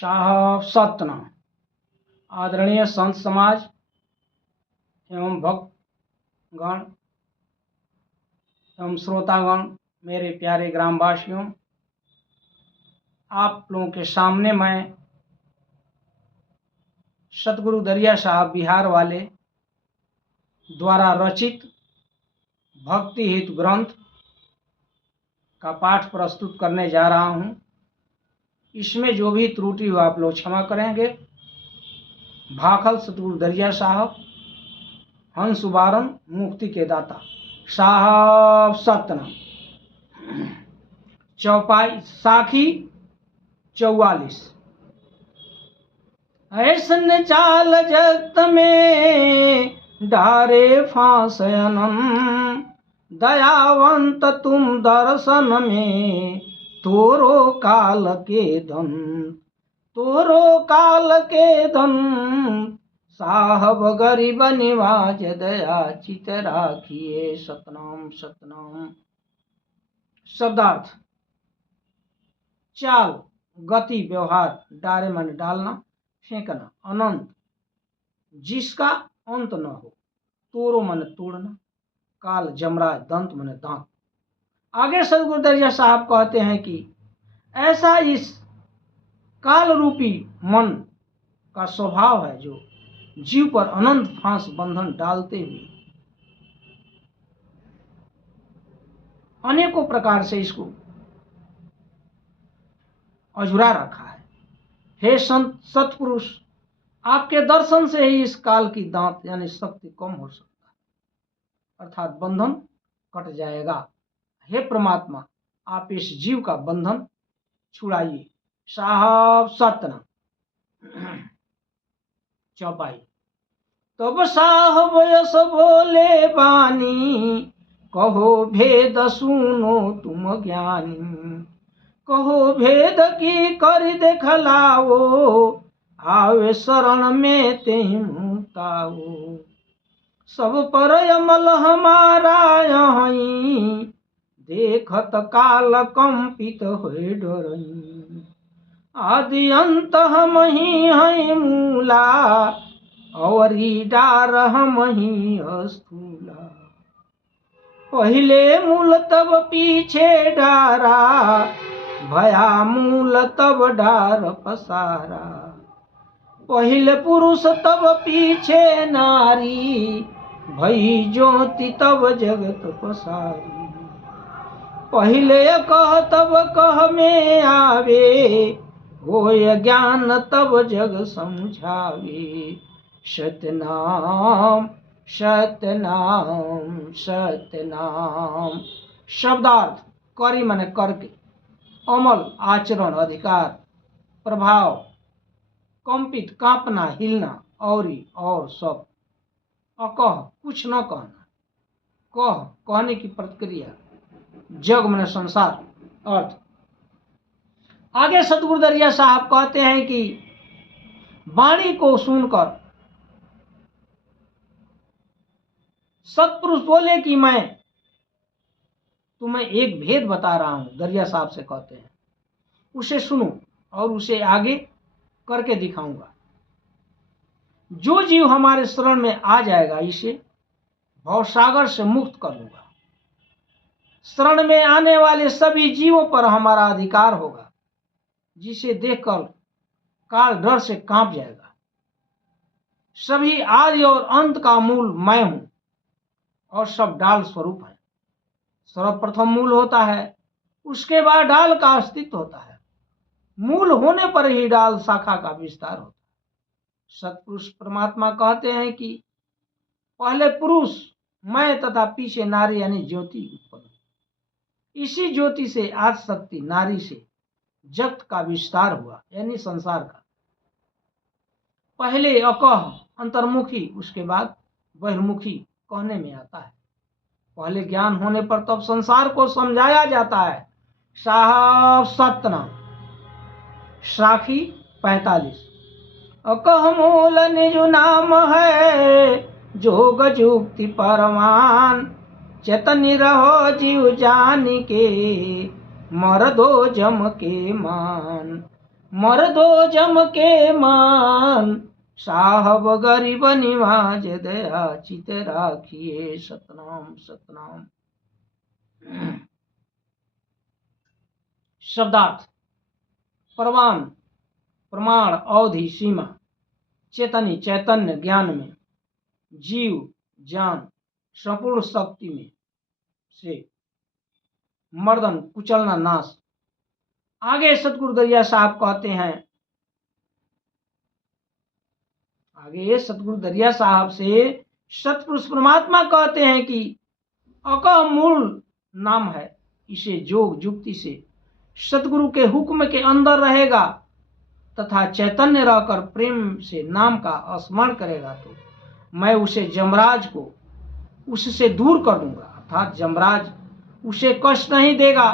साहब सतना, आदरणीय संत समाज एवं भक्तगण एवं श्रोतागण, मेरे प्यारे ग्रामवासियों, आप लोगों के सामने मैं सतगुरु दरिया साहब बिहार वाले द्वारा रचित भक्ति हित ग्रंथ का पाठ प्रस्तुत करने जा रहा हूँ। इसमें जो भी त्रुटि हो आप लोग क्षमा करेंगे। भाखल सतगुरु दरिया साहब, हंस उबारन मुक्ति के दाता, साहब सतना। चौपाई साखी 44। ऐसन चाल जगत में डारे फांस अनन, दयावंत तुम दर्शन में तोरो काल के धन, तोरो काल के धन। साहब गरीब निवाज दया चित राखिए, सतनाम सतनाम। शब्दार्थ: चाल, गति, व्यवहार। डारे मन डालना, फेंकना। अनंत, जिसका अंत न हो। तोरो मन तोड़ना। काल, जमराज। दंत मन दांत। आगे सतगुरु दरिया साहब कहते हैं कि ऐसा इस काल रूपी मन का स्वभाव है जो जीव पर अनंत फांस बंधन डालते हुए अनेकों प्रकार से इसको अझुरा रखा है। हे संत सत्पुरुष, आपके दर्शन से ही इस काल की दांत यानी शक्ति कम हो सकता है, अर्थात बंधन कट जाएगा। हे परमात्मा, आप इस जीव का बंधन छुड़ाइए। साहब सतना। चौपाई। तब साहब यस बोले बानी, कहो भेद सुनो तुम ज्ञानी। कहो भेद की कर देखलाओ, आवे शरण में ते मुक्ताओ। सब पर अमल हमारा यहीं, देखत काल कंपित होए डरई। आदि अंत हम ही हैं मूला, अवरी डार हम ही स्थूला। पहले मूल तब पीछे डारा, भया मूल तब डार पसारा। पहले पुरुष तब पीछे नारी, भई ज्योति तब जगत पसारी। पहले कह तब कह में आवे, होय ज्ञान तब जग समझावे। सतनाम सतनाम सतनाम। शब्दार्थ: करी माने करके, अमल आचरण, अधिकार, प्रभाव, कंपित कांपना, हिलना, औरी और सब। अकह कुछ न कहना, कह कहने की प्रक्रिया, जग माने संसार। अर्थ: आगे सतगुरु दरिया साहब कहते हैं कि वाणी को सुनकर सत्पुरुष बोले कि मैं तुम्हें एक भेद बता रहा हूं। दरिया साहब से कहते हैं उसे सुनो और उसे आगे करके दिखाऊंगा। जो जीव हमारे शरण में आ जाएगा, इसे भवसागर से मुक्त कर दूंगा। शरण में आने वाले सभी जीवों पर हमारा अधिकार होगा, जिसे देखकर काल डर से कांप जाएगा। सभी आदि और अंत का मूल मैं हूं और सब डाल स्वरूप है। सर्वप्रथम मूल होता है, उसके बाद डाल का अस्तित्व होता है। मूल होने पर ही डाल शाखा का विस्तार होता है। सत्पुरुष परमात्मा कहते हैं कि पहले पुरुष मैं तथा पीछे नारी यानी ज्योति उत्पन्न। इसी ज्योति से आज शक्ति नारी से जगत का विस्तार हुआ, यानी संसार का। पहले अकह अंतर्मुखी, उसके बाद बहिर्मुखी कहने में आता है। पहले ज्ञान होने पर तब संसार को समझाया जाता है। साहब सतना। साखी 45। अकह मूल निज नाम है, जोग जुक्ति परमान। चेतनि रहो जीव जान के, मर दो जम के मान। मर्दो जम के मान, साहब गरीब निवाज दया चित राखिए सतनाम सतनाम। शब्दार्थ। प्रमाण, प्रमाण, अवधि, सीमा। चेतनी, चैतन्य, ज्ञान में। जीव, जान, संपूर्ण शक्ति में से। मर्दन, कुचलना, नाश। आगे सतगुरु दरिया साहब कहते हैं, आगे सतगुरु दरिया साहब से सतपुरुष परमात्मा कहते हैं कि अका मूल नाम है, इसे जोग जुक्ति से सतगुरु के हुक्म के अंदर रहेगा तथा चैतन्य रहकर प्रेम से नाम का स्मरण करेगा तो मैं उसे जमराज को उससे दूर कर दूंगा, अर्थात जमराज उसे कष्ट नहीं देगा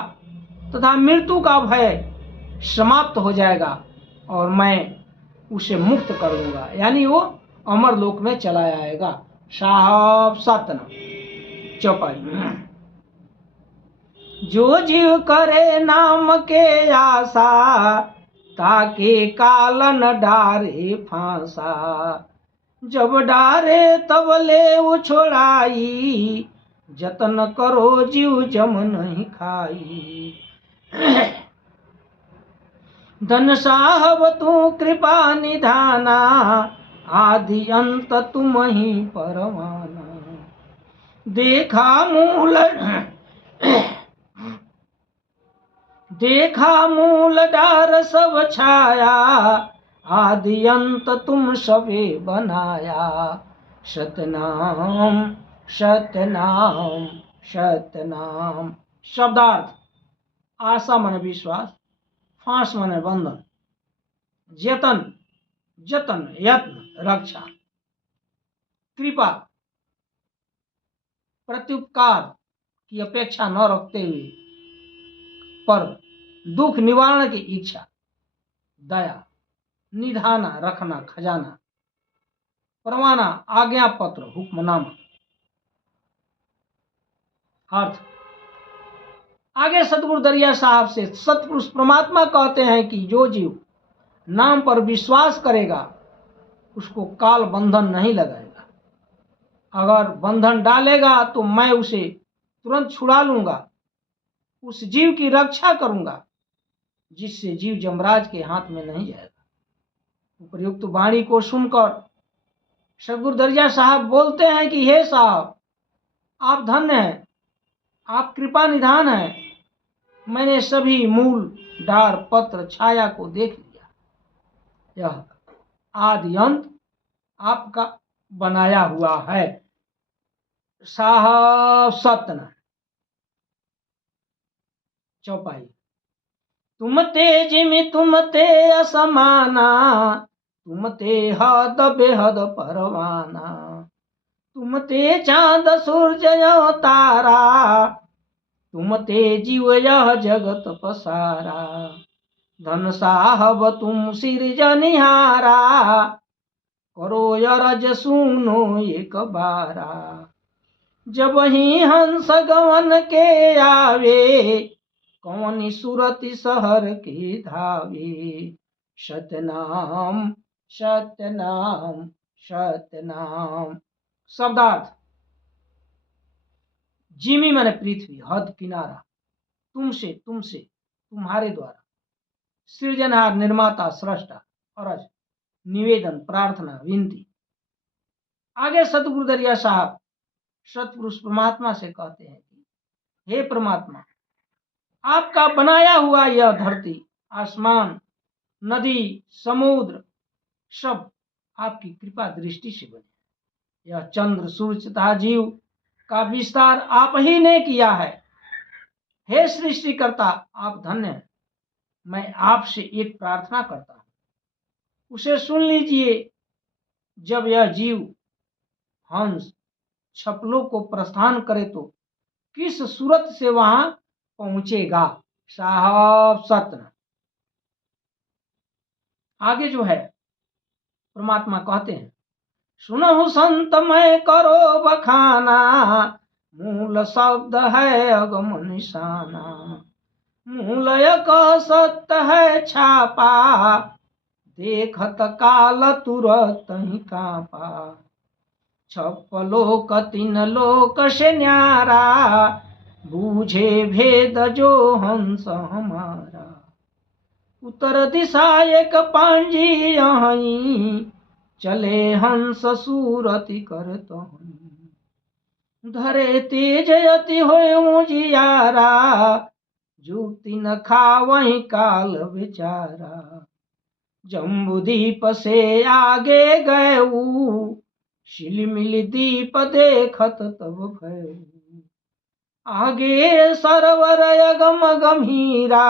तथा मृत्यु का भय समाप्त हो जाएगा और मैं उसे मुक्त कर दूंगा, यानी वो अमर लोक में चला आएगा। साहब सतना चौपाई। जो जीव करे नाम के आशा, ताके काल न डारे फांसा, जब डारे तब ले उछोड़ाई, जतन करो जीव जम नहीं खाई। धन साहब तू कृपा निधाना, आदि अंत तुम ही परवाना। देखा मूल डार सब छाया, आदि अंत तुम सबे बनाया। सतनाम सतनाम सतनाम। शब्दार्थ। आशा मन विश्वास, फांस मन बंधन, जतन जतन यत्न रक्षा, कृपा प्रत्युपकार की अपेक्षा न रखते हुए पर दुख निवारण की इच्छा, दया निधाना रखना खजाना, परवाना आज्ञा पत्र हुक्मनामा। अर्थ। आगे सतगुरु दरिया साहब से सतपुरुष परमात्मा कहते हैं कि जो जीव नाम पर विश्वास करेगा उसको काल बंधन नहीं लगाएगा, अगर बंधन डालेगा तो मैं उसे तुरंत छुड़ा लूंगा, उस जीव की रक्षा करूंगा जिससे जीव जमराज के हाथ में नहीं जाएगा। उपयुक्त वाणी को सुनकर सतगुरु दरिया साहब बोलते हैं कि हे साहब, आप धन्य हैं, आप कृपा निधान हैं। मैंने सभी मूल डार पत्र छाया को देख लिया, यह आदि अंत आपका बनाया हुआ है। साहब सतना चौपाई। तुम ते जिमि तुम ते असमाना, तुम ते हद बेहद परवाना। तुम ते चांद सूरज यो तारा, तुम ते जीव यह जगत पसारा। धन साहब तुम सिरजनिहारा, करो यरज सुनो एक बारा। जब ही हंस गवन के आवे, कौन सुरति सहर के धावे। सतनाम सतनाम सतनाम। शब्दार्थ। जिमी माने पृथ्वी, हद किनारा, तुमसे तुमसे तुम्हारे द्वारा, सृजनहार निर्माता सृष्टा, अरज निवेदन प्रार्थना विनती। आगे सतगुरु दरिया साहब सतपुरुष परमात्मा से कहते हैं कि हे परमात्मा, आपका बनाया हुआ यह धरती, आसमान, नदी, समुद्र सब आपकी कृपा दृष्टि से बने। यह चंद्र सूर्य तथा जीव का विस्तार आप ही ने किया है। हे सृष्टिकर्ता, आप धन्य हैं। मैं आपसे एक प्रार्थना करता हूं, उसे सुन लीजिए। जब यह जीव हंस छपलों को प्रस्थान करे तो किस सूरत से वहां पहुंचेगा। साहब सतना। आगे जो है परमात्मा कहते हैं, सुनहु संत मैं करो बखाना, मूल शब्द है अगम निशाना। मूलय कह सत्य है छापा, देखत काल तुरत ही कापा। छप लोक तीन लोक से न्यारा, बूझे भेद जो हंस हमारा। उत्तर दिशा एक पांजी यहीं, चले हंस सूरति करत हहीं। धरे तेज यति होय मुजियारा, जुक्ति न खावहीं काल बेचारा। जम्बूदीप से आगे गए, शिलमिल दीप देखत तब भय। आगे सरवर अगम गंभीरा,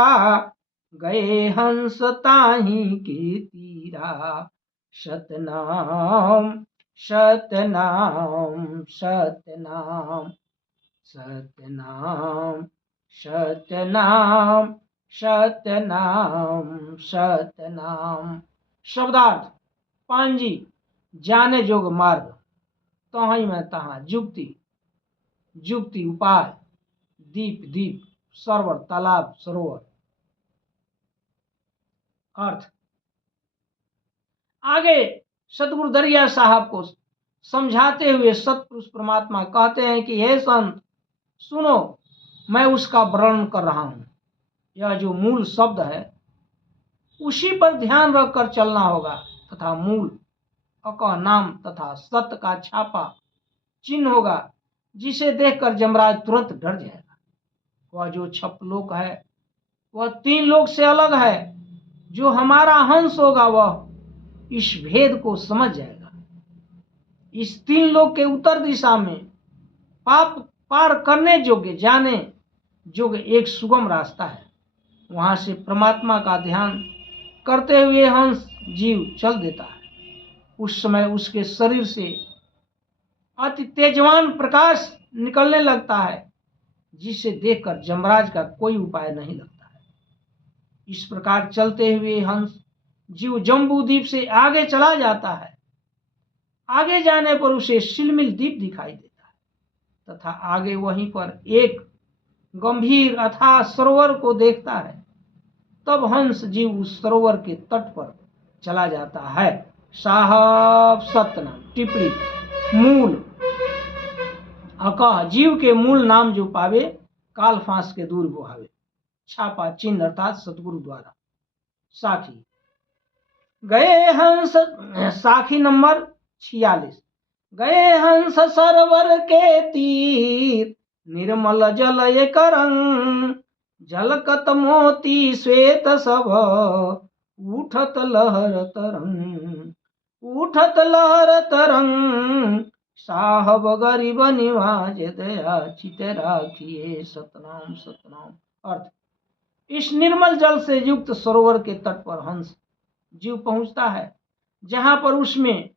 गए हंस ताही के तीरा। सतनाम सतनाम सतनाम सतनाम सतनाम सतनाम सतनाम। शब्दार्थ। पांजी जाने जोग मार्ग, तहीं में तहाँ जुक्ति जुक्ति उपाय, दीप दीप, सरोवर तालाब सरोवर। अर्थ। आगे सतगुरु दरिया साहब को समझाते हुए सतपुरुष परमात्मा कहते हैं कि हे संत सुनो, मैं उसका वर्णन कर रहा हूं। यह जो मूल शब्द है उसी पर ध्यान रखकर चलना होगा, तथा मूल अकह नाम तथा सत्य का छापा चिन्ह होगा, जिसे देखकर जमराज तुरंत डर जाएगा। वह जो छपलोक है वह तीन लोक से अलग है। जो हमारा हंस होगा वह इस भेद को समझ जाएगा। इस तीन लोक के उत्तर दिशा में पाप पार करने योग्य, जाने योग्य एक सुगम रास्ता है। वहां से परमात्मा का ध्यान करते हुए हंस जीव चल देता है। उस समय उसके शरीर से अति तेजवान प्रकाश निकलने लगता है, जिसे देखकर जमराज का कोई उपाय नहीं लगता है। इस प्रकार चलते हुए हंस जीव जम्बू द्वीप से आगे चला जाता है। आगे जाने पर उसे शिलमिल द्वीप दिखाई देता है, तथा आगे वहीं पर एक गंभीर अथाह सरोवर को देखता है। तब हंस जीव उस सरोवर के तट पर चला जाता है। साहब सतनाम। टिप्पणी। मूल अकह जीव के मूल नाम जो पावे, काल फांस के दूर बुहावे। छापा चिन्ह अर्थात सतगुरु द्वारा। साखी। गए हंस, साखी नंबर 46। गए हंस सरोवर के तीर, निर्मल जल एक रंग। झलकत मोती श्वेत सब, उठत लहर तरंग। उठत लहर तरंग, साहब गरीब निवाज दया चित राखिए। सतनाम सतनाम। अर्थ। इस निर्मल जल से युक्त सरोवर के तट पर हंस जीव पहुंचता है, जहां पर उसमें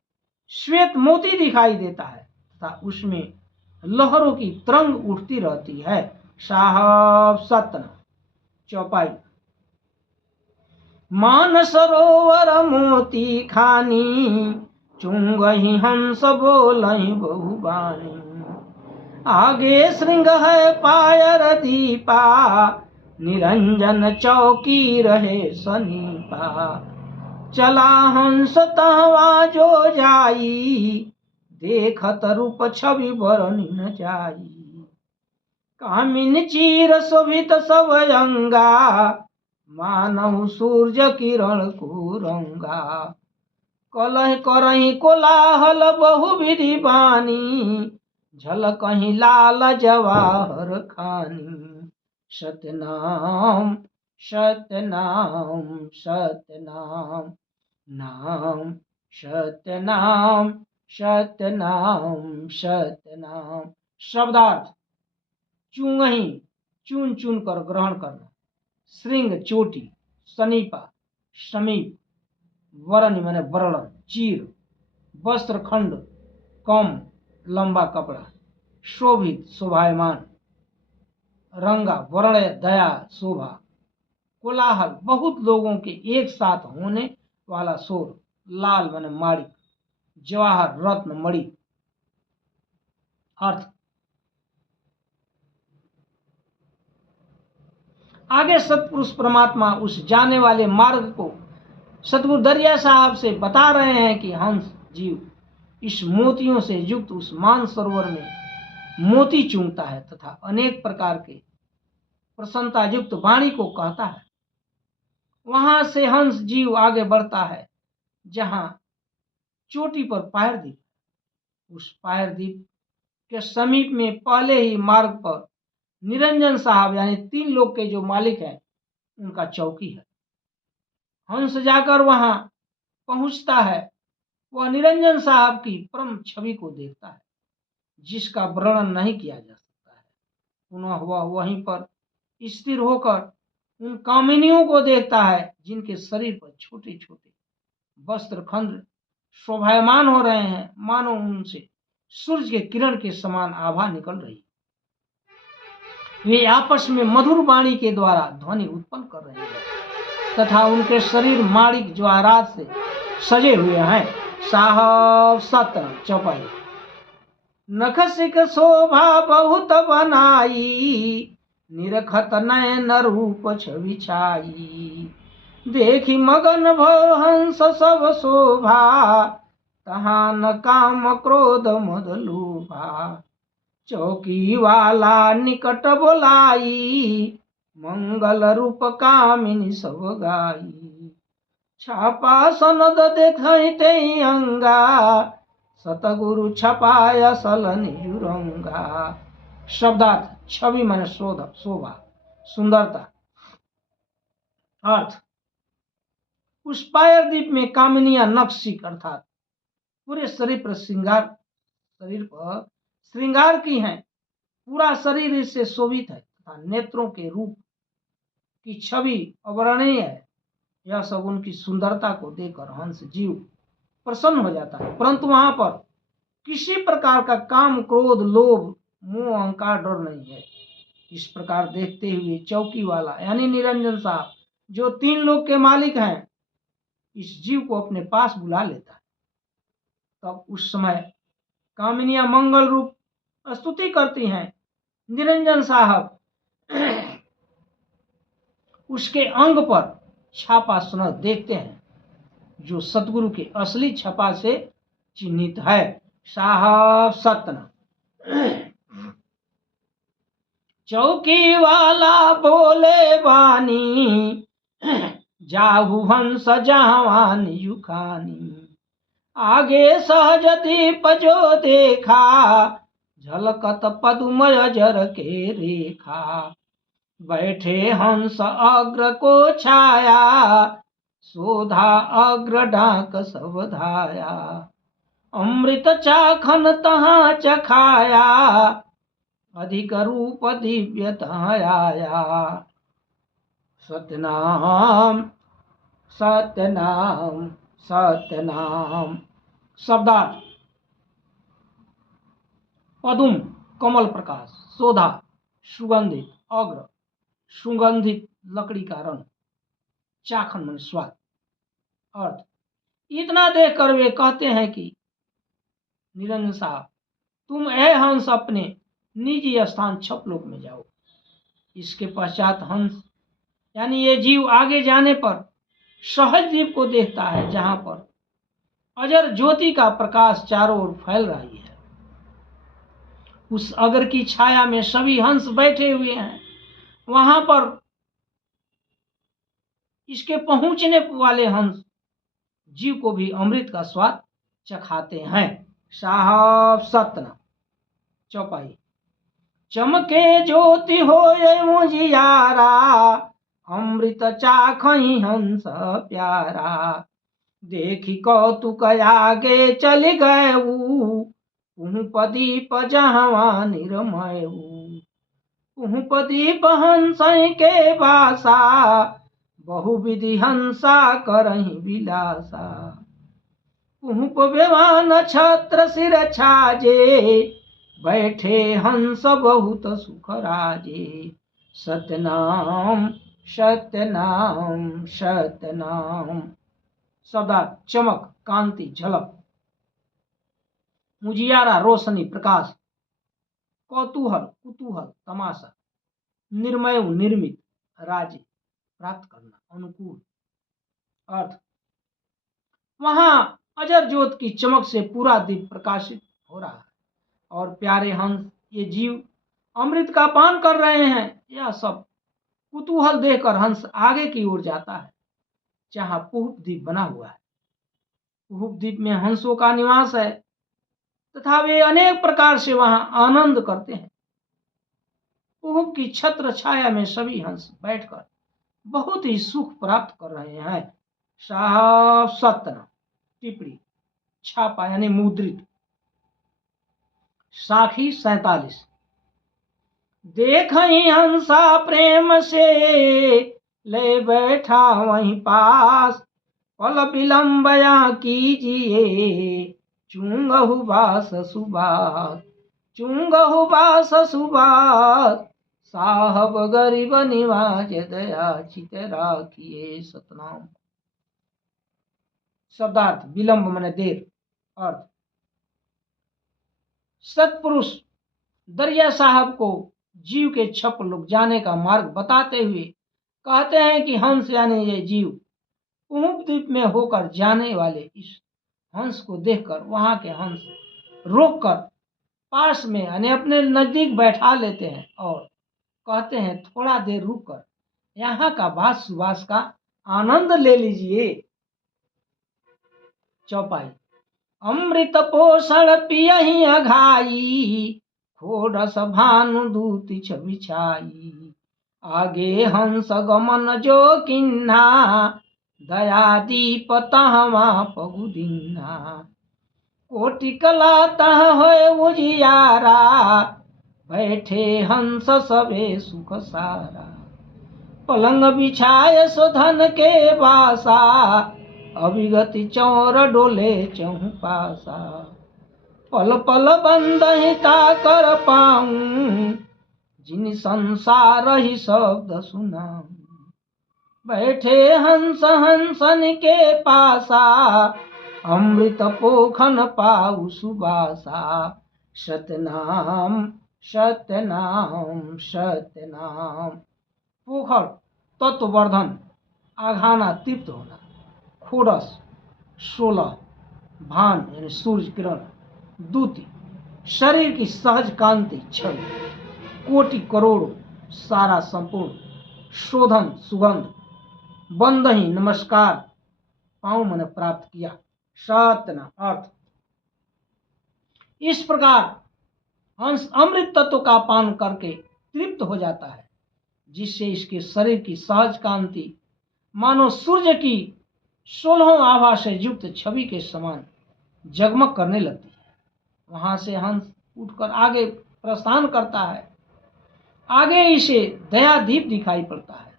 श्वेत मोती दिखाई देता है तथा उसमें लहरों की तरंग उठती रहती है। साहब सतनाम। चौपाई। मान सरोवर मोती खानी, चुंगहि हंस बोलहि बहुबानी। आगे श्रृंग है पायर दीपा, निरंजन चौकी रहे सनीपा। चला हंस तहवा जो जाई, देखत रूप छवि बरनि न जाई। कामिन चीर शोभित सब अंगा, मानव सूर्य किरण को रंगा। कलह करहि कोलाहल बहु विधि बानी, झलकहि लाल जवाहर खानी। सतनाम सतनाम सतनाम नाम। सतनाम सतनाम सतनाम। शब्दार्थ। चूंगही चुन चुन कर ग्रहण करना। श्रृंग चोटी, सनीपा समीप, वरण माने वर्णन, चीर, वस्त्र खंड, कम लंबा कपड़ा, शोभित शोभायमान, रंगा वर्ण दया शोभा, कोलाहल बहुत लोगों के एक साथ होने वाला शोर, लाल माने माणिक, जवाहर रत्न मणि। अर्थ। आगे सतपुरुष परमात्मा उस जाने वाले मार्ग को सतगुरु दरिया साहब से बता रहे हैं कि हंस जीव इस मोतियों से युक्त उस मान सरोवर में मोती चूमता है तथा अनेक प्रकार के प्रसन्नता युक्त वाणी को कहता है। वहां से हंस जीव आगे बढ़ता है जहां चोटी पर पायरदीप, उस पायरदीप के समीप में पहले ही मार्ग पर निरंजन साहब यानी 3 लोग के जो मालिक हैं उनका चौकी है। हंस जाकर वहां पहुंचता है, वह निरंजन साहब की परम छवि को देखता है जिसका वर्णन नहीं किया जा सकता है। पुनः वह वहीं पर स्थिर होकर उन कामिनियों को देखता है जिनके शरीर पर छोटे छोटे वस्त्र खंड शोभायमान हो रहे हैं, मानो उनसे सूर्य के किरण के समान आभा निकल रही। वे आपस में मधुर वाणी के द्वारा ध्वनि उत्पन्न कर रहे हैं तथा उनके शरीर माणिक जवाहरात से सजे हुए हैं। साहब सत्र चौपाई। नखसिक शोभा बहुत बनाई, निरखत नयन रूप छवि छाई। देखी मगन भव हंस सब शोभा, तहाँ न काम क्रोध मद लोभा। चौकी वाला निकट बोलाई, मंगल रूप कामिनी सब गाई। छापा सनद देखते अंगा, सतगुरु छपाय असल निजुरंगा। शब्दार्थ छवि मन शोभा सुंदरता। अर्थ उस पायरदीप में कामिनियां नक्सिक अर्थात पूरे शरीर पर श्रृंगार की हैं। पूरा शरीर इससे शोभित है तथा नेत्रों के रूप की छवि अवर्णनीय है। यह सब उनकी सुंदरता को देखकर हंस जीव प्रसन्न हो जाता है, परंतु वहां पर किसी प्रकार का काम क्रोध लोभ मोह अहंकार डर नहीं है। इस प्रकार देखते हुए चौकी वाला यानी निरंजन साहब जो 3 लोग के मालिक हैं इस जीव को अपने पास बुला लेता है। तब उस समय कामिनियां मंगल रूप स्तुति करती हैं। निरंजन साहब उसके अंग पर छापा सुनह देखते हैं जो सतगुरु के असली छपा से चिन्हित है। साहब सतना। चौकी वाला बोले बानी, जाहु हंस जहावान युखानी। आगे सहज दीप जो देखा, झलकत पदुमय जर के रेखा। बैठे हंस अग्र को छाया, सोधा अग्र डाक सब धाया। अमृत चाखन तहाँ चखाया, अधिक रूप दिव्य तहाँ आया। सत्यनाम सत्यनाम सत्यनाम। शब्दार्थ पदुम कमल प्रकाश, शोधा सुगंधित, अग्र सुगंधित लकड़ी का रंग, चाखन मन स्वाद। अर्थ इतना देखकर वे कहते हैं कि निरंजन साहब तुम ए हंस अपने निजी स्थान छपलोक में जाओ। इसके पश्चात हंस यानी ये जीव आगे जाने पर सहज द्वीप को देखता है जहां पर अजर ज्योति का प्रकाश चारों ओर फैल रही है। उस अगर की छाया में सभी हंस बैठे हुए हैं। वहां पर इसके पहुंचने वाले हंस जीव को भी अमृत का स्वाद चखाते हैं। साहब सतना चौपाई। चमके ज्योति होए मुजियारा, अमृत चाखई हंस प्यारा। देखी कौतुक आगे चल गए, पुहुपदीप जहवा निर्मय। पुहुपदीप हंस के बासा, बहुविधि हंसा करहि विलासा। पुहुप विमान छत्र सिर छाजे, बैठे हंस बहुत सुख राजे। सत्यनाम सत्यनाम सत्यनाम। शब्दार्थ चमक कांति झलक, मुजियारा रोशनी प्रकाश, कौतूहल कुतूहल तमाशा, निर्मय निर्मित राज्य प्राप्त करना, अनुकूल। अर्थ, वहां अजर ज्योत की चमक से पूरा द्वीप प्रकाशित हो रहा है और प्यारे हंस, ये जीव अमृत का पान कर रहे हैं। यह सब कुतूहल देखकर हंस आगे की ओर जाता है जहां पुहुप द्वीप बना हुआ है। पुहुप द्वीप में हंसों का निवास है तथा वे अनेक प्रकार से वहां आनंद करते हैं। पुहुप की छत्र छाया में सभी हंस बैठकर बहुत ही सुख प्राप्त कर रहे हैं। साहब सतना टिप्पणी छापा यानी मुद्रित। साखी 47। देखहि हंसा प्रेम से ले बैठा वहीं पास, पल विलंबया कीजिए चूंगहु बास सुबास, चूंगहु बास सुबास, साहब गरीब निवाज दया चित राखिए सतनाम। शब्दार्थ, विलंब माने देर। अर्थ, सत्पुरुष दरिया साहब को जीव के छप लुक जाने का मार्ग बताते हुए कहते हैं कि हंस यानी ये जीव पुहुप द्वीप में होकर जाने वाले इस हंस को देखकर वहां के हंस रोककर पास में यानी अपने नजदीक बैठा लेते हैं और कहते हैं थोड़ा देर रुककर यहाँ का बास सुबास का आनंद ले लीजिए। चौपाई। अमृत पोषण पियहि अघाई, खोडस भानु दूति बिछाई, आगे हंस गमन जो किन्हा, दया दीप तहवा पगुदीन्हा, कोटि कला तह होय उजियारा, बैठे हंस सबे सुख सारा, पलंग बिछाए सुधन के बासा, अभिगति चौर डोले चहु पासा, पल पल बंदहि ता कर पाऊं, जिन संसार ही शब्द सुनाऊं, बैठे हंस हंसन के पासा, अमृत पोखन पाऊ सुबासा, सतनाम सतनाम सतनाम। पोखर तत्ववर्धन, आघाना तृप्त होना, खोडस 16 भान यानी सूर्य किरण, दूति शरीर की सहज कांति छवि, कोटि करोड़ों सारा संपूर्ण, शोधन सुगंध, बंदही नमस्कार, पाऊं मैंने प्राप्त किया, सतना अर्थ। इस प्रकार हंस अमृत तत्व का पान करके तृप्त हो जाता है जिससे इसके शरीर की सहज कांति मानो सूर्य की 16 आभा से युक्त छवि के समान जगमग करने लगती है। वहां से हंस उठकर आगे प्रस्थान करता है। आगे इसे दयादीप दिखाई पड़ता है।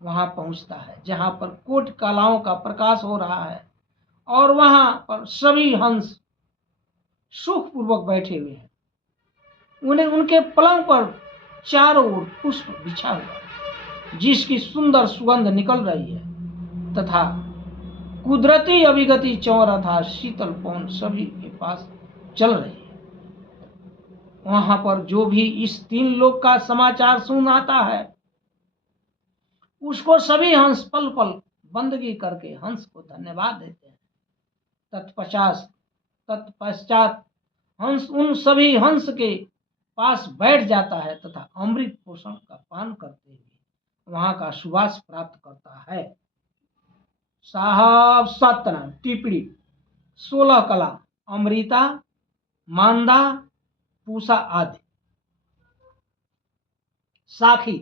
वहां पहुंचता है जहां पर कोटि कलाओं का प्रकाश हो रहा है और वहां पर सभी हंस सुखपूर्वक बैठे हुए हैं। उन्हें उनके पलंग पर चारों ओर पुष्प बिछा हुआ जिसकी सुंदर सुगंध निकल रही है तथा कुदरती अभिगति चौर था शीतल पवन सभी के पास चल रही है। वहां पर जो भी इस 3 लोक का समाचार सुनाता है उसको सभी हंस पल पल बंदगी करके हंस को धन्यवाद देते हैं। तत्पश्चात हंस उन सभी हंस के पास बैठ जाता है तथा अमृत पोषण का पान करते हुए वहां का सुवास प्राप्त करता है। साहब सतना टिप्पणी 16 कला, अमृता, मांदा, पूसा आदि। साखी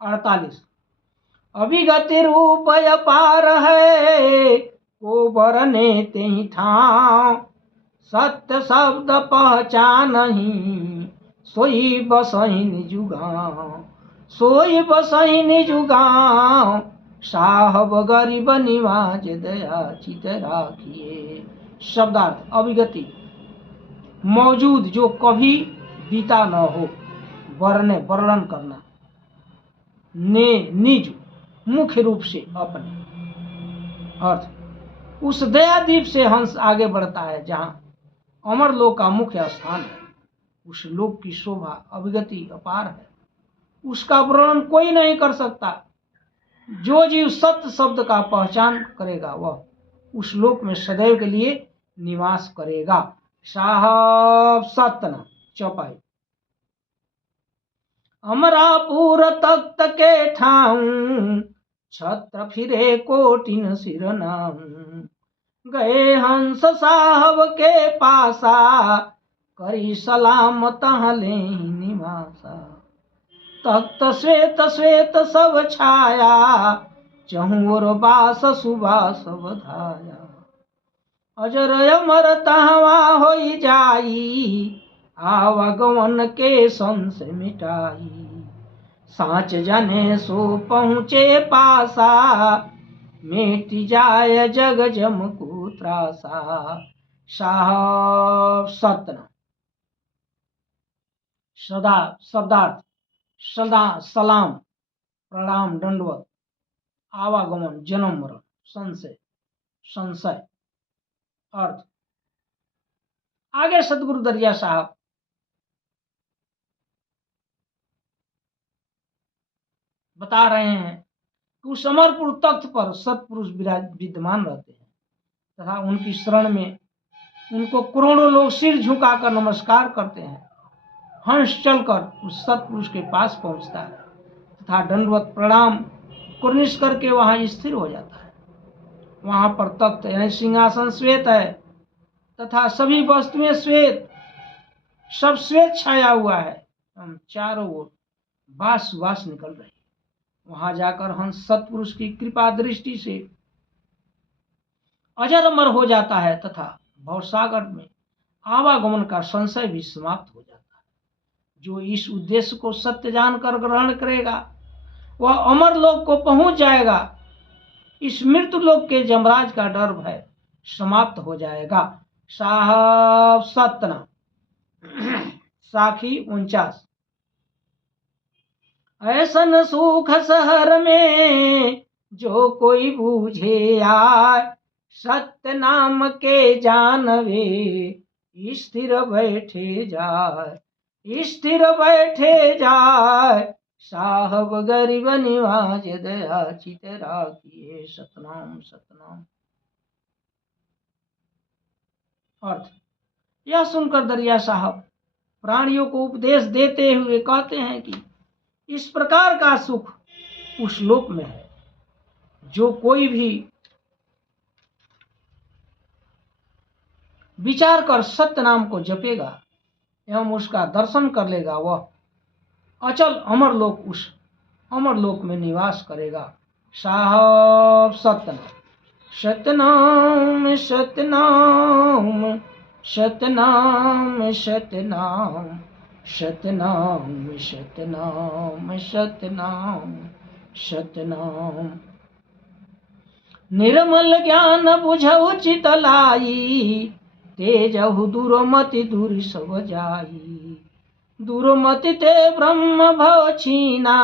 48। अभिगति रूप अपार है, को बरने तेहि ठाव, सत्य शब्द पहचानहि, सोई बसहि निज गाँव, सोई बसहि निज गाँव, साहब गरीब निवाज दया चित राखिए। शब्दार्थ, अभिगति मौजूद जो कभी बीता न हो, वर्णने वर्णन करना, ने निज मुख्य रूप से अपने। अर्थ, उस दयादीप से हंस आगे बढ़ता है जहां अमर लोक का मुख्य स्थान है। उस लोक की शोभा अभिगति अपार है। उसका वर्णन कोई नहीं कर सकता। जो जीव सत्य शब्द का पहचान करेगा वह उस लोक में सदैव के लिए निवास करेगा। साहब सतना चौपाई। अमरापुर तख्त के ठाऊं छत्र फिरे कोटिन सिर नाऊं। गए हंस साहब के पासा करी सलाम तहाँ ले निवासा। तख्त श्वेत श्वेत सब छाया चहु और बास सुबास बधाया। अजर अमर तहवा होई जाई आवागमन के संशय मिटाई। साँच जने सो पहुँचे पासा मिट जाय जग जम को त्रासा। साहब सतना सदा शब्दार्थ सदा सलाम प्रणाम दंडवत आवागमन जन्म मरण संशय संशय। अर्थ आगे सदगुरु दरिया साहब बता रहे हैं कि उस अमरपुर तख्त पर सत्पुरुष विद्यमान रहते हैं तथा उनकी शरण में उनको करोड़ों लोग सिर झुकाकर नमस्कार करते हैं। हंस चलकर उस सत्पुरुष के पास पहुंचता है तथा दंडवत प्रणाम कुर्निश करके वहां स्थिर हो जाता है। वहां पर तख्त यानी सिंहासन श्वेत है तथा सभी वस्तुएं श्वेत, सब श्वेत छाया हुआ है। हम चारों ओर बास सुबास निकल रही। वहां जाकर हंस सत्पुरुष की कृपा दृष्टि से अजर अमर हो जाता है तथा भवसागर में आवागमन का संशय भी समाप्त हो जाता है। जो इस उद्देश्य को सत्य जानकर ग्रहण करेगा वह अमर लोक को पहुंच जाएगा। इस मृत्यु लोक के जमराज का डर भय समाप्त हो जाएगा। साहब सतना साखी 49। ऐसन सुख शहर में जो कोई बूझे आए सत्य नाम के जानवे स्थिर बैठे जाए स्थिर बैठे जाए। साहब गरीब निवाज दया चित राखिए सतनाम सतनाम। अर्थ यह सुनकर दरिया साहब प्राणियों को उपदेश देते हुए कहते हैं कि इस प्रकार का सुख उस लोक में है। जो कोई भी विचार कर सत्य नाम को जपेगा एवं उसका दर्शन कर लेगा वह अचल अमर लोक उस अमर लोक में निवास करेगा। साहब सतनाम सतनाम सतनाम सतनाम सतनाम सतनाम सतनाम सतनाम सतनाम। निर्मल ज्ञान बुझऊ चित लाई तेजहु दुर्मति दूर सब जाई। दुर्मति ते ब्रह्म भव छीना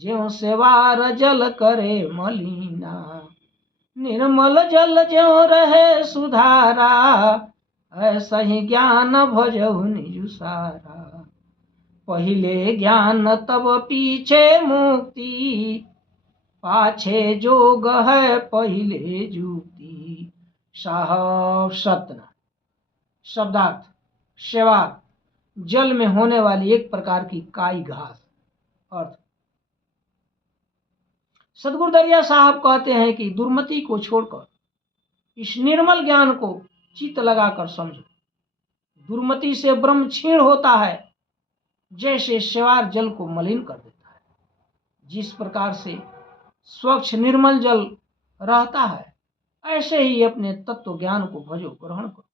ज्यों सेवार जल करे मलिना। निर्मल जल ज्यों रहे सुधारा ऐसा ही ज्ञान भजहु निज सारा। पहिले ज्ञान तब पीछे मुक्ति पाछे जोग है पहिले जुक्ति। साहब सतना शब्दार्थ सेवा जल में होने वाली एक प्रकार की काई घास। अर्थ सदगुरु दरिया साहब कहते हैं कि दुर्मति को छोड़कर इस निर्मल ज्ञान को चित्त लगाकर समझो। दुर्मति से ब्रह्म क्षीण होता है जैसे सेवार जल को मलिन कर देता है। जिस प्रकार से स्वच्छ निर्मल जल रहता है ऐसे ही अपने तत्व ज्ञान को भजो ग्रहण करो।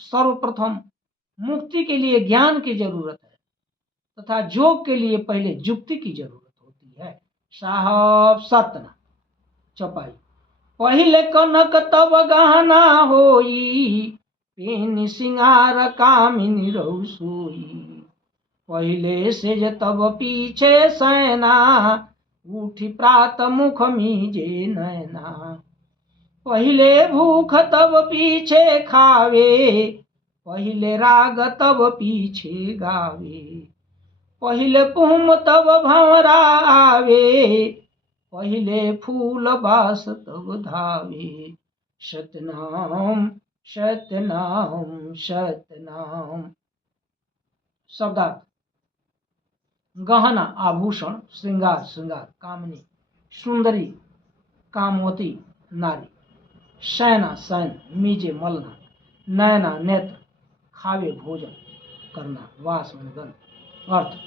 सर्वप्रथम मुक्ति के लिए ज्ञान की जरूरत है तथा जोग के लिए पहले जुक्ति की जरूरत होती है। साहब सतना चौपाई। पहिले कनक तब गहना होई पेन सिंगार कामिनी रहु सोई। पहिले से तब पीछे सैना उठी प्रात मुख मीजे नैना। पहिले भूख तब पीछे खावे पहिले राग तब पीछे गावे। पहिले पुम तब भंवरा आवे, पहिले फूल बास तब धावे। सतनाम सतनाम सतनाम। शब्दार्थ: गहना आभूषण, श्रृंगार श्रृंगार, कामनी सुंदरी, कामवती नारी। शयना शयन, मीजे मलना, नयना नेत्र, खावे भोजन करना, वास में गन। अर्थ: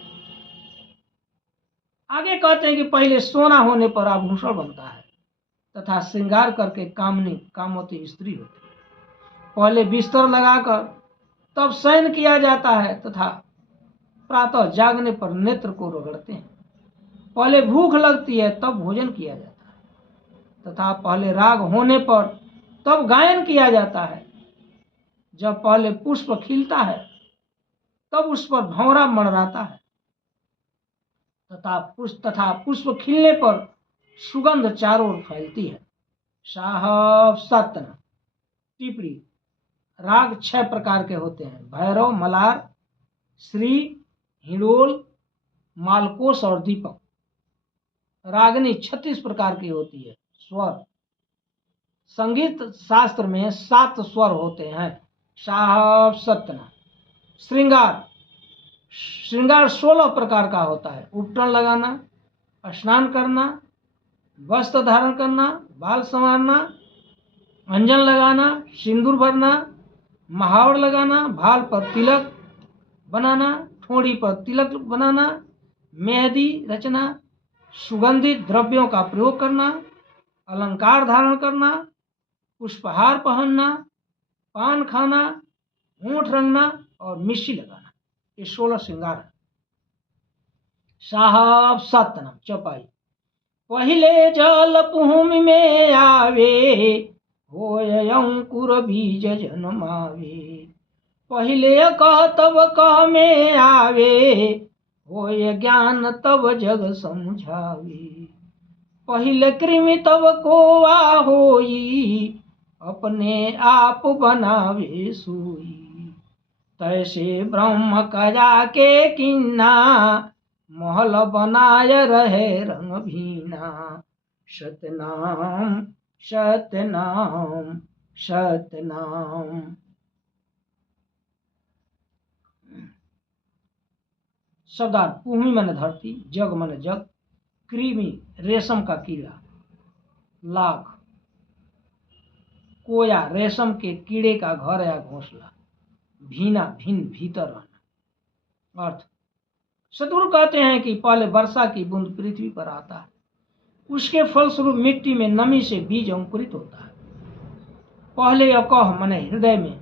आगे कहते हैं कि पहले सोना होने पर आभूषण बनता है तथा श्रृंगार करके कामनी कामवती स्त्री होती है। पहले बिस्तर लगाकर तब शयन किया जाता है तथा प्रातः जागने पर नेत्र को रगड़ते हैं। पहले भूख लगती है तब भोजन किया जाता है तथा पहले राग होने पर तब गायन किया जाता है। जब पहले पुष्प खिलता है तब उस पर भंवरा मंडराता है तथा पुष्प खिलने पर सुगंध चारों ओर फैलती है। साहब सतन। टिप्पणी: राग 6 प्रकार के होते हैं: भैरव, मलार, श्री, हिडोल, मालकोस और दीपक। रागनी 36 प्रकार की होती है। स्वर: संगीत शास्त्र में 7 स्वर होते हैं। साहब सतना। श्रृंगार: श्रृंगार 16 प्रकार का होता है: उपटन लगाना, स्नान करना, वस्त्र धारण करना, बाल संवारना, अंजन लगाना, सिंदूर भरना, महावर लगाना, भाल पर तिलक बनाना, ठोड़ी पर तिलक बनाना, मेहंदी रचना, सुगंधित द्रव्यों का प्रयोग करना, अलंकार धारण करना, पुष्पहार पहनना, पान खाना, होंठ रंगना और मिश्री लगाना। ये 16 श्रृंगार है। साहब सतनाम। चौपाई: पहिले जल भूमि में आवे, होय अंकुर बीज जन्मावे। पहिले कह तब कह में आवे, होय ज्ञान तब जग समझावे। पहिले कृमि तब कोवा होई, अपने आप बनावे सोई। तैसे ब्रह्म कजा के किन्ना, महल बनाय रहे रंग भीना। सतनाम सतनाम सतनाम। शब्दार्थ: भूमि माने धरती, जग माने जग, कृमि रेशम का कीड़ा, लाख, कोया रेशम के कीड़े का घर या घोंसला, भीना भिन्न भीतर रहना। अर्थ: सतगुरु कहते हैं कि पहले वर्षा की बूंद पृथ्वी पर आता है, उसके फलस्वरूप मिट्टी में नमी से बीज अंकुरित होता है। पहले अकह माने हृदय में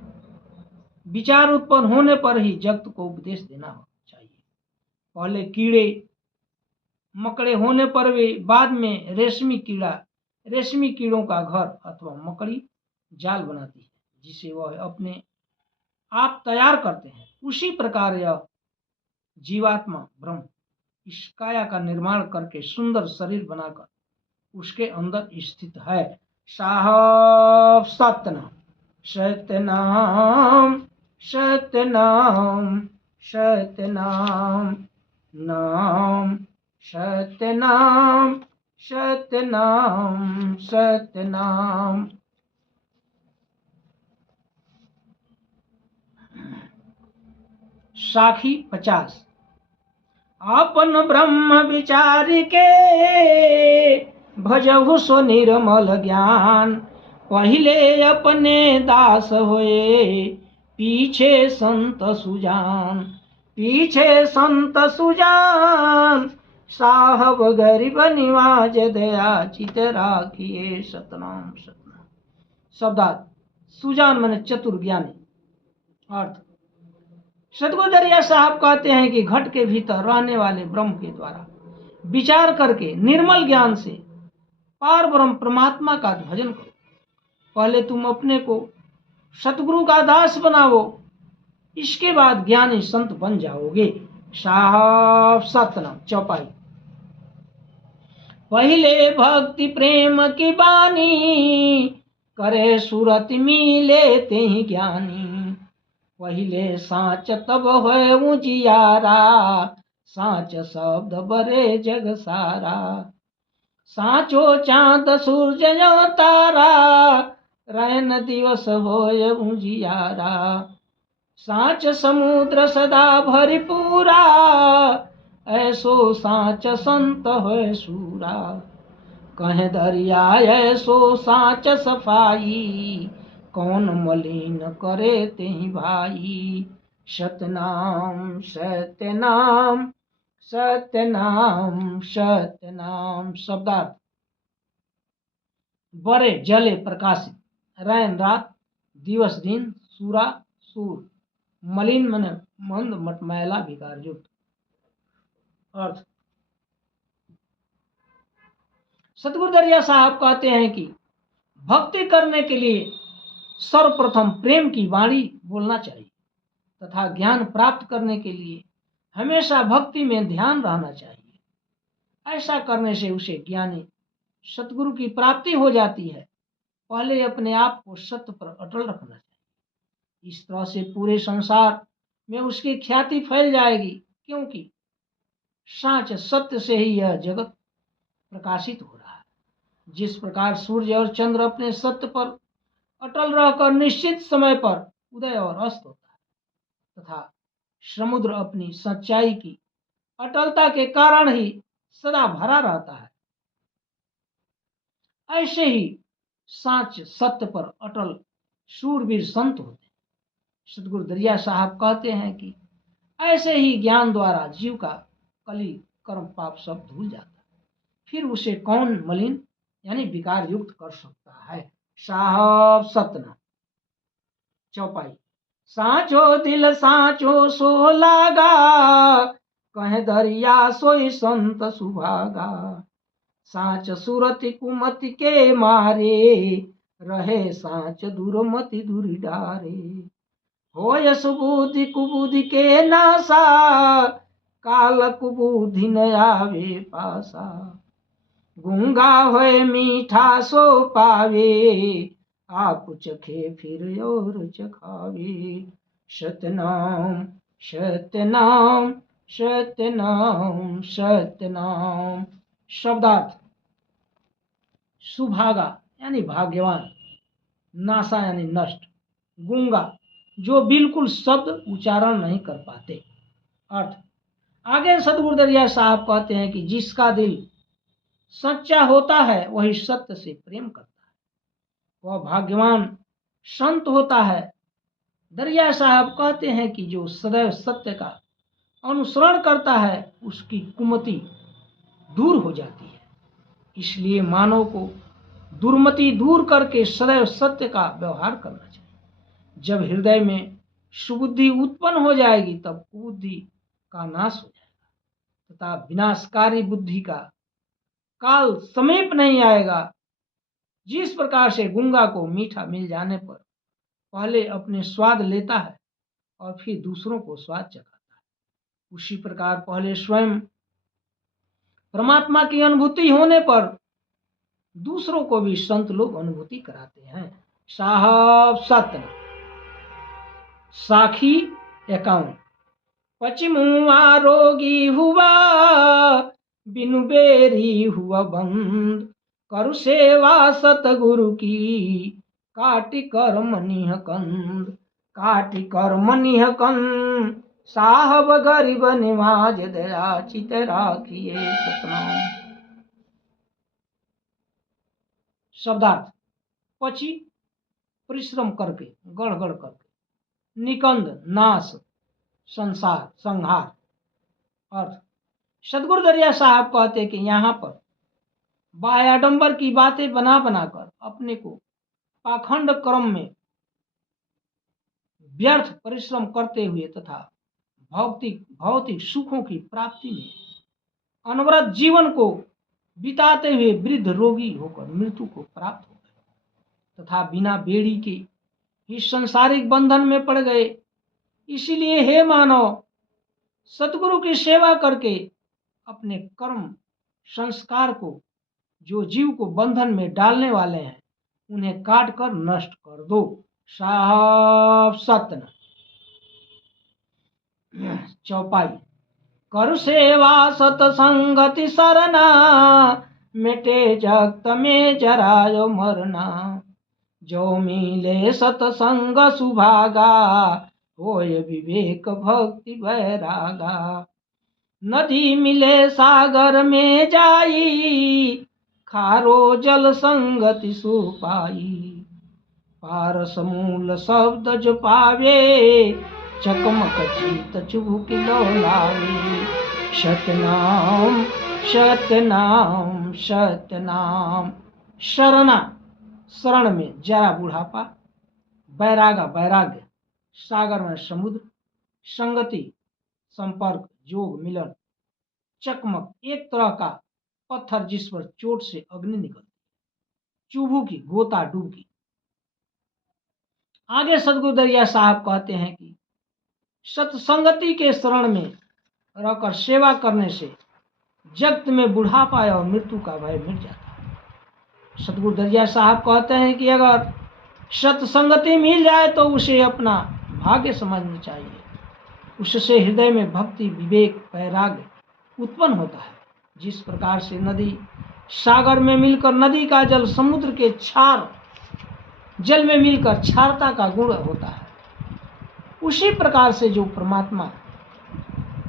विचार उत्पन्न होने पर ही जगत को उपदेश देना चाहिए। पहले कीड़े मकड़े होने पर वे बाद में रेशमी कीड़ों का घर अथवा मकड़ी जाल बनाती है जिसे वह अपने आप तैयार करते हैं। उसी प्रकार यह जीवात्मा ब्रह्म इस काया का निर्माण करके सुंदर शरीर बनाकर उसके अंदर स्थित है। साहब सतनाम सतनाम सतनाम सतनाम नाम सतनाम सतनाम सतनाम। साखी 50। अपन ब्रह्म विचार के, भजहु सो निर्मल ज्ञान। पहिले अपने दास होए, पीछे संत सुजान। पीछे संत सुजान, साहब गरीब निवाज दया चित राखिए। सतनाम सतनाम। शब्दार्थ: सुजान माने चतुर ज्ञानी। अर्थ: सतगुरु दरिया साहब कहते हैं कि घट के भीतर रहने वाले ब्रह्म के द्वारा विचार करके निर्मल ज्ञान से पार ब्रह्म परमात्मा का भजन करो। पहले तुम अपने को सतगुरु का दास बनाओ, इसके बाद ज्ञानी संत बन जाओगे। साहब सतनाम। चौपाई: पहिले भक्ति प्रेम की बानी, करे सुरत मिले ते ही ज्ञानी। पहिले साँच तब है उजियारा, साच शब्द बरे जग सारा, साचो चांद सूरज जो तारा, रैन दिवस होय उजियारा, साच समुद्र सदा भरपूरा, ऐसो साच संत होय सूरा, कहे दरिया ऐसो साच सफाई, कौन मलिन करे तेहि भाई, सतनाम सत्यनाम सत्यनाम सत्यनाम। शब्दार्थ, बड़े जले प्रकाशित, रैन रात, दिवस दिन, सूरा सूर, मलिन मन मंद मटमैला विकार युक्त। अर्थ, सतगुरु दरिया साहब कहते हैं कि भक्ति करने के लिए सर्वप्रथम प्रेम की वाणी बोलना चाहिए तथा ज्ञान प्राप्त करने के लिए हमेशा भक्ति में ध्यान रहना चाहिए। ऐसा करने से उसे ज्ञानी सतगुरु की प्राप्ति हो जाती है। पहले अपने आप को सत्य पर अटल रखना चाहिए। इस तरह से पूरे संसार में उसकी ख्याति फैल जाएगी, क्योंकि साच सत्य से ही यह जगत प्रकाशित हो रहा है। जिस प्रकार सूर्य और चंद्र अपने सत्य पर अटल रहकर निश्चित समय पर उदय और अस्त होता है, तथा समुद्र अपनी सच्चाई की अटलता के कारण ही सदा भरा रहता है, ऐसे ही साच सत्य पर अटल शूरवीर संत होते हैं। सतगुरु दरिया साहब कहते हैं कि ऐसे ही ज्ञान द्वारा जीव का कली कर्म पाप सब धुल जाता है, फिर उसे कौन मलिन यानी विकार युक्त कर सकता है। साहब सतना चौपाई, साचो दिल साचो सो लागा, कहे दरिया सोई संत सुभागा, साच सुरति कुमति के मारे, रहे साच दुर्मति दुरि डारे, होय सुबुद्धि कुबुद्धि के नासा, काल कुबुद्धि न आवे पासा, गूंगा होय मीठा सो पावे, आप चखे फिर और चखावे, सतनाम सतनाम सतनाम सतनाम। शब्दार्थ, सुभागा यानी भाग्यवान, नासा यानी नष्ट, गूंगा जो बिल्कुल शब्द उच्चारण नहीं कर पाते। अर्थ, आगे सतगुरु दरिया साहब कहते हैं कि जिसका दिल सच्चा होता है वही सत्य से प्रेम करता है, वह भाग्यवान संत होता है। दरिया साहब कहते हैं कि जो सदैव सत्य का अनुसरण करता है उसकी कुमति दूर हो जाती है। इसलिए मानव को दुर्मति दूर करके सदैव सत्य का व्यवहार करना चाहिए। जब हृदय में सुबुद्धि उत्पन्न हो जाएगी तब कुबुद्धि का नाश हो जाएगा तथा विनाशकारी बुद्धि का काल समीप नहीं आएगा। जिस प्रकार से गूंगा को मीठा मिल जाने पर पहले अपने स्वाद लेता है और फिर दूसरों को स्वाद चखाता है, उसी प्रकार पहले स्वयं परमात्मा की अनुभूति होने पर दूसरों को भी संत लोग अनुभूति कराते हैं। साहब सत्य साखी 51, पचिमुआ रोगी हुआ, बिनु बेरी हुआ बंद, करु सेवा सतगुरु की, काटि कर मनिह कंद, काटि कर मनिह कंद, साहब गरीब निवाज दया चित राखिए सतनाम। शब्दार्थ, पची परिश्रम करके गढ़ गढ़ करके, निकंद नाश संसार संहार। अर्थ, सतगुरु दरिया साहब कहते कि यहाँ पर बायाडंबर की बातें बना बनाकर अपने को पाखंड क्रम में व्यर्थ परिश्रम करते हुए तथा भौतिक सुखों की प्राप्ति में अनवरत जीवन को बिताते हुए वृद्ध रोगी होकर मृत्यु को प्राप्त हो गए तथा बिना बेड़ी के इस सांसारिक बंधन में पड़ गए। इसीलिए हे मानव, सतगुरु की सेवा करके अपने कर्म संस्कार को जो जीव को बंधन में डालने वाले हैं उन्हें काट कर नष्ट कर दो। साफ सत्य चौपाई, कर सेवा सतसंगति सरना, मिटे जगत में जरायो मरना। जो मिले सतसंग सुभागा, होय विवेक भक्ति वैरागा। नदी मिले सागर में जाई, खारो जल संगति सुपाई। पारस मूल शब्द जो पावे, चकमक चित चुबुक लौलावे। सतनाम सतनाम सतनाम। शरणा शरण में जरा बुढ़ापा, बैरागा वैराग्य, सागर में समुद्र, संगति संपर्क जोग मिलन, चकमक एक तरह का पत्थर जिस पर चोट से अग्नि निकलती, चुभू की गोता डूबकी। आगे सदगुरु दरिया साहब कहते हैं कि सत्संगति के शरण में रहकर सेवा करने से जगत में बुढ़ापा और मृत्यु का भय मिट जाता है। सदगुरु दरिया साहब कहते हैं कि अगर सत्संगति मिल जाए तो उसे अपना भाग्य समझना चाहिए। उससे हृदय में भक्ति विवेक वैराग्य उत्पन्न होता है। जिस प्रकार से नदी सागर में मिलकर नदी का जल समुद्र के क्षार जल में मिलकर क्षारता का गुण होता है, उसी प्रकार से जो परमात्मा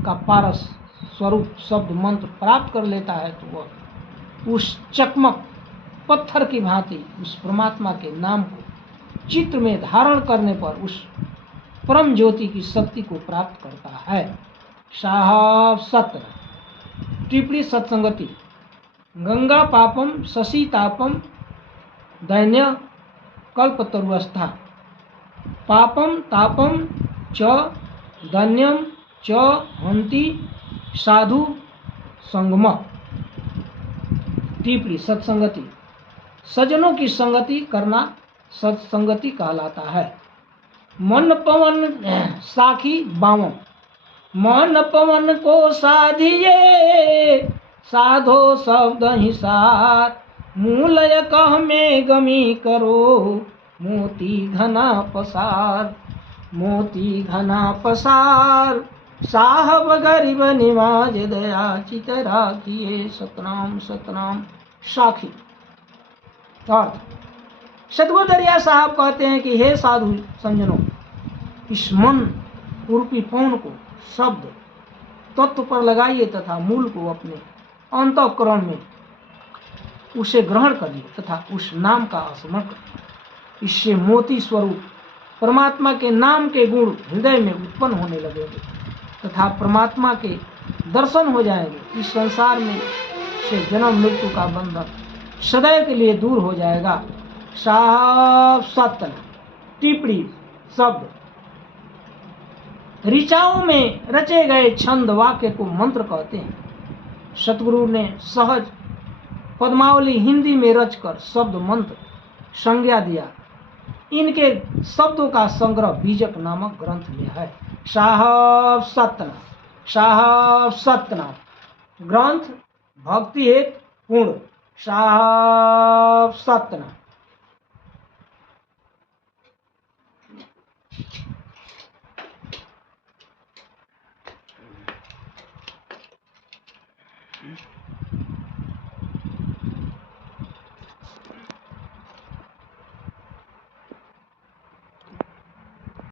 का पारस स्वरूप शब्द मंत्र प्राप्त कर लेता है तो वह उस चकमक पत्थर की भांति उस परमात्मा के नाम को चित्त में धारण करने पर उस परम ज्योति की शक्ति को प्राप्त करता है। साहब सत्र टिप्पणी सत्संगति। गंगा पापम शशि तापम दैन्य कल्पतरुवस्था। पापम तापम च दैन्यम च हंति साधु संगम। टिप्पणी सत्संगति। सज्जनों की संगति करना सत्संगति कहलाता है। मन पवन साखी बावम। मन पवन को साधिए, साधो शब्द ही सार। मूलय कह में गमी करो, मोती घना पसार। मोती घना पसार, साहब गरीब निवाज दया चित राखिए। सतनाम सतनाम साखी। अर्थ सदगुरु दरिया साहब कहते हैं कि हे साधु संजनों, इस मन रूपी पौन को शब्द तत्व पर लगाइए तथा मूल को अपने अंतःकरण में उसे ग्रहण करिए तथा उस नाम का स्मरण करिए। इससे मोती स्वरूप परमात्मा के नाम के गुण हृदय में उत्पन्न होने लगेंगे तथा परमात्मा के दर्शन हो जाएंगे। इस संसार में से जन्म मृत्यु का बंधन सदैव के लिए दूर हो जाएगा। साहब सत्य। टिप्पणी शब्द। ऋचाओं में रचे गए छंद वाक्य को मंत्र कहते हैं। सतगुरु ने सहज पद्मावली हिंदी में रचकर शब्द मंत्र संज्ञा दिया। इनके शब्दों का संग्रह बीजक नामक ग्रंथ में है। साहब सत्यनाथ। साहब सत्यनाथ ग्रंथ भक्ति हेतु पूर्ण। साहब सत्यनाथ।